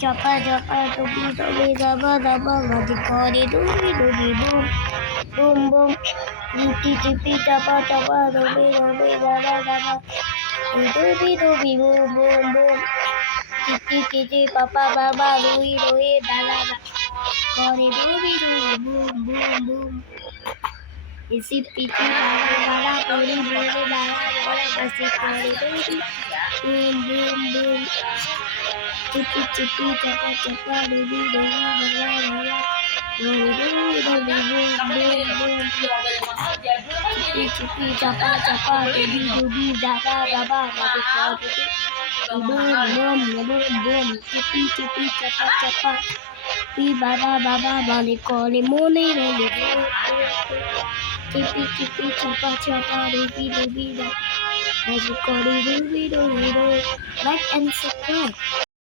chapa chapa topi topi daba daba madi kori dobi dobi boom boom boom tipi tipi chapa chapa topi topi daba daba dobi dobi boom boom boom tipi tipi papa papa dobi dobi daba daba kori dobi dobi boom boom boom isi pipi daba daba kori dobi daba daba masi kori dobi boom boom boom tipi tipi chapa chapa dobi dobi daba daba kori dobi dobi boom boom boom tipi tipi chapa chapa dobi dobi daba daba masi kori boom boom boom boom tipi tipi chapa chapa pi baba baba bale kori mone mone tipi tipi chapa chapa dobi dobi daba masi kori dobi dobi do like and subscribe.